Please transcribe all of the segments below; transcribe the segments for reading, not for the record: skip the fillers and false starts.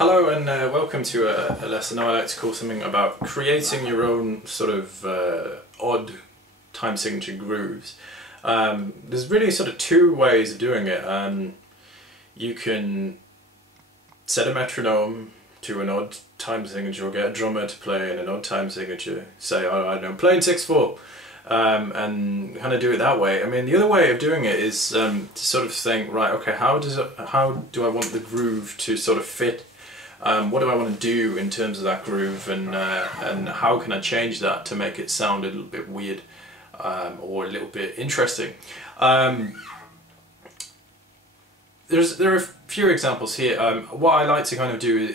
Hello and welcome to a lesson I like to call something about creating your own sort of odd time signature grooves. There's really sort of two ways of doing it. You can set a metronome to an odd time signature or get a drummer to play in an odd time signature, say, I don't know, playing 6/4, and kind of do it that way. I mean, the other way of doing it is to sort of think, right, okay, how do I want the groove to sort of fit? What do I want to do in terms of that groove, and how can I change that to make it sound a little bit weird or a little bit interesting? There are a few examples here. What I like to kind of do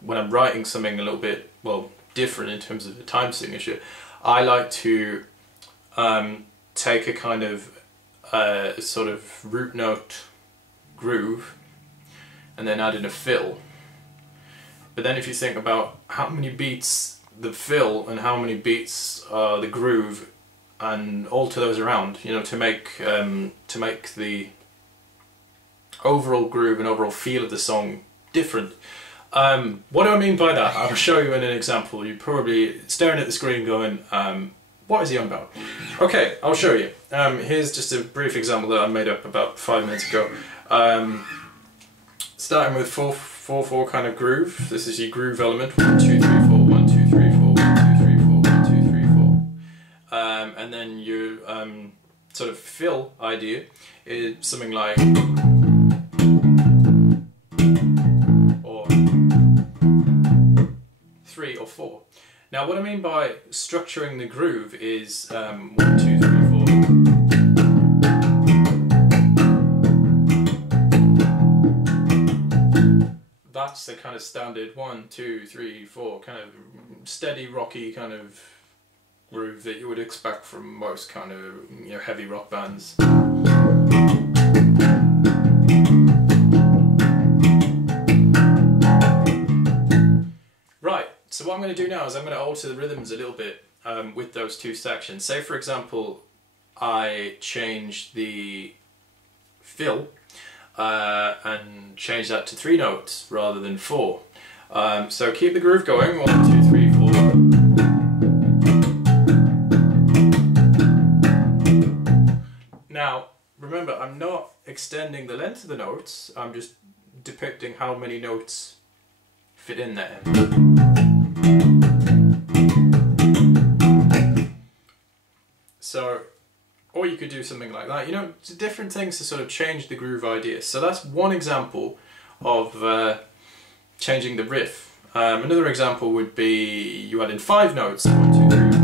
when I'm writing something a little bit, well, different in terms of the time signature, I like to take a kind of sort of root note groove and then add in a fill. But then if you think about how many beats the fill and how many beats the groove, and alter those around, you know, to make the overall groove and overall feel of the song different. What do I mean by that? I'll show you in an example. You're probably staring at the screen going, what is he on about? Okay, I'll show you. Here's just a brief example that I made up about 5 minutes ago. Starting with 4/4 kind of groove. This is your groove element. 1 2 3 4 1 2 3 4 1 2 3 4 1 2 3 4. And then your sort of fill idea is something like, or 3 or 4. Now, what I mean by structuring the groove is 1 2 3 4. That's the kind of standard 1 2 3 4 kind of steady rocky kind of groove that you would expect from most kind of, you know, heavy rock bands. Right, so what I'm going to do now is I'm going to alter the rhythms a little bit with those two sections. Say for example I change the fill and change that to 3 notes rather than 4. So keep the groove going, 1 2 3 4. Now remember, I'm not extending the length of the notes, I'm just depicting how many notes fit in there. So, or you could do something like that, you know, different things to sort of change the groove idea. So that's one example of changing the riff. Another example would be you add in 5 notes, 1 2 3 4.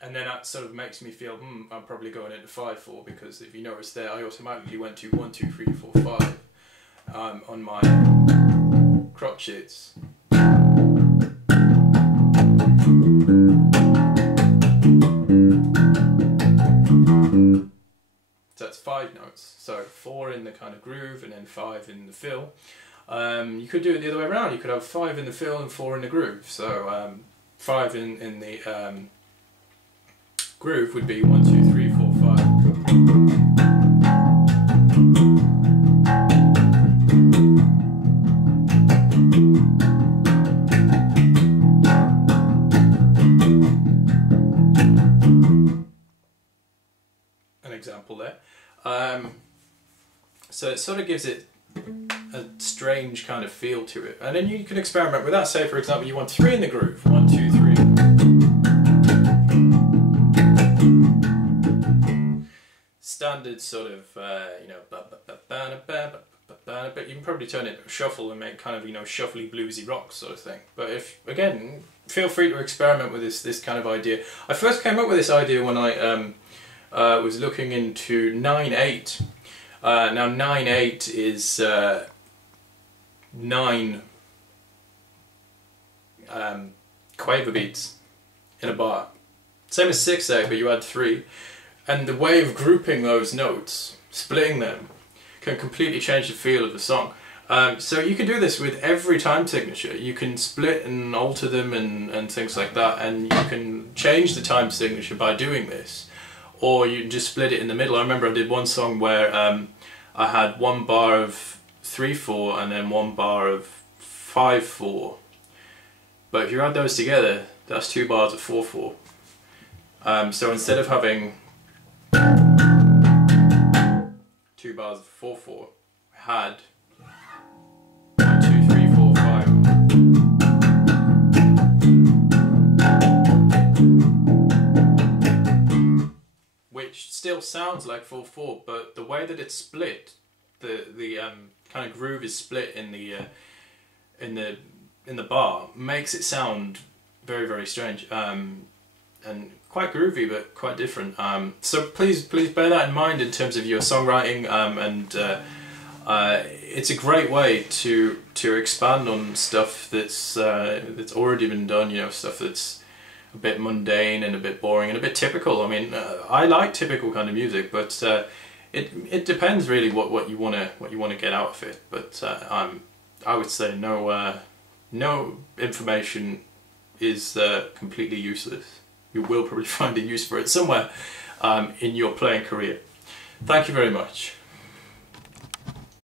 And then that sort of makes me feel, I'm probably going into 5/4, because if you notice there, I automatically went to 1 2 3 4 5 on my crotchets. So that's 5 notes. So 4 in the kind of groove and then 5 in the fill. You could do it the other way around. You could have 5 in the fill and 4 in the groove. So 5 in the groove would be 1 2 3 4 5. Example there. So it sort of gives it a strange kind of feel to it, and then you can experiment with that. Say for example you want 3 in the groove, 1 2 3. Standard sort of you know, but you can probably turn it shuffle and make kind of, you know, shuffly bluesy rock sort of thing. But if, again, feel free to experiment with this kind of idea. I first came up with this idea when I was looking into 9/8. Now 9/8 is 9 quaver beats in a bar. Same as 6/8, but you add 3. And the way of grouping those notes, splitting them, can completely change the feel of the song. So you can do this with every time signature. You can split and alter them and things like that, and you can change the time signature by doing this. Or you can just split it in the middle. I remember I did one song where I had 1 bar of 3/4 and then 1 bar of 5/4. But if you add those together, that's 2 bars of 4/4. So instead of having 2 bars of 4/4, I had 1, 2, 3, 4, 5. Which still sounds like 4/4, but the way that it's split, the kind of groove is split in the bar, makes it sound very, very strange, and quite groovy, but quite different. So please bear that in mind in terms of your songwriting, and it's a great way to expand on stuff that's already been done. You know, stuff that's a bit mundane and a bit boring and a bit typical. I mean, I like typical kind of music, but it depends really what you wanna get out of it. But I would say no information is completely useless. You will probably find a use for it somewhere in your playing career. Thank you very much.